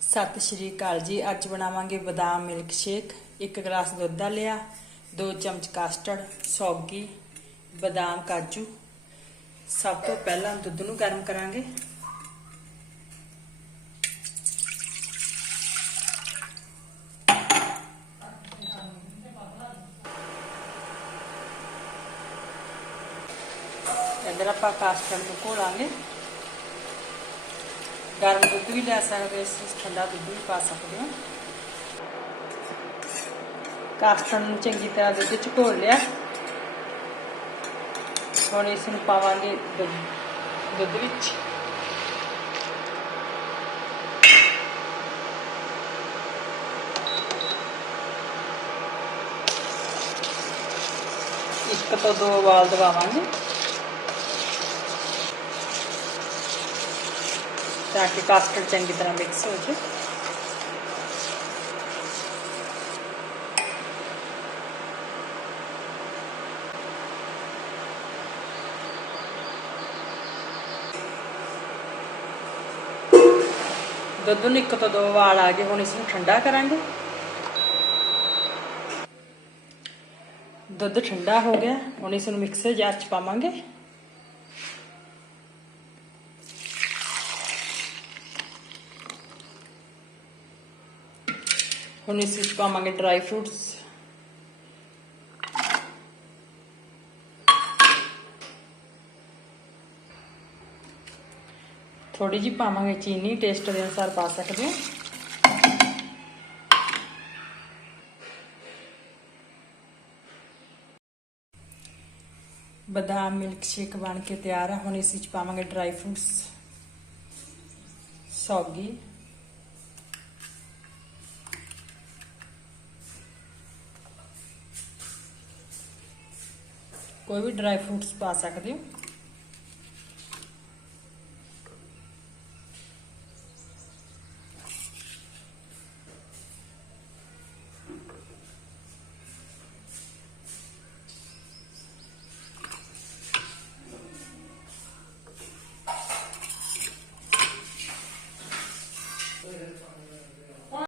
ਸਤਿ ਸ਼੍ਰੀ ਅਕਾਲ ਜੀ ਅੱਜ ਬਣਾਵਾਂਗੇ ਬਦਾਮ ਮਿਲਕ ਸ਼ੇਕ ਇੱਕ ਗਲਾਸ ਦੁੱਧ ਦਾ ਲਿਆ 2 ਚਮਚ ਕਸਟਰਡ ਸੌਗੀ ਬਦਾਮ ਕਾਜੂ ਸਭ ਤੋਂ ਪਹਿਲਾਂ ਦੁੱਧ ਨੂੰ ਗਰਮ ਕਰਾਂਗੇ ਇੱਧਰ ਆਪਾਂ ਕਸਟਰਡ ਨੂੰ ਘੋਲਾਂਗੇ ਗਰਮ ਦੁੱਧ ਵੀ ਲੈ ਸਕਦੇ ਹੋ ਇਸ ਵਿੱਚ ਠੰਡਾ ਦੁੱਧ ਵੀ ਪਾ ਸਕਦੇ ਹੋ ਕਾਸਟਨ ਨੂੰ ਚੰਗੀ ਤਰ੍ਹਾਂ ਦੁੱਧ ਚ ਘੋਲ ਲਿਆ ਹੁਣ ਇਸ ਨੂੰ ਪਾਵਾਂਗੇ ਦੁੱਧ ਦੁੱਧ ਵਿੱਚ ਇੱਕ ਤੋਂ ਦੋ ਉਬਾਲ ਦਵਾਵਾਂਗੇ ਤਾਂ ਕਿ ਕਸਟਰਡ ਚੰਗੀ ਤਰ੍ਹਾਂ ਮਿਕਸ ਹੋ ਜਾਏ ਦੁੱਧ ਨੂੰ ਇੱਕ ਤੋਂ ਦੋ ਵਾਲ ਆ ਗਏ ਹੁਣ ਇਸ ਨੂੰ ਠੰਡਾ ਕਰਾਂਗੇ ਦੁੱਧ ਠੰਡਾ ਹੋ ਗਿਆ ਹੁਣ ਇਸ ਨੂੰ ਮਿਕਸਰ ਜਾਰ ਚ ਪਾਵਾਂਗੇ ਹੁਣ ਇਸ ਵਿੱਚ ਪਾਵਾਂਗੇ ਡਰਾਈ ਫਰੂਟਸ ਥੋੜੀ ਜਿਹੀ ਪਾਵਾਂਗੇ ਚੀਨੀ ਟੇਸਟ ਦੇ ਅਨੁਸਾਰ ਪਾ ਸਕਦੇ ਹੋ ਬਦਾਮ ਮਿਲਕ ਸ਼ੇਕ ਬਣ ਕੇ ਤਿਆਰ ਹੈ ਹੁਣ ਇਸ ਵਿੱਚ ਪਾਵਾਂਗੇ ਡਰਾਈ ਫਰੂਟਸ ਸੌਗੀ ਕੋਈ ਵੀ ਡਰਾਈ ਫਰੂਟਸ ਪਾ ਸਕਦੇ ਹੋ।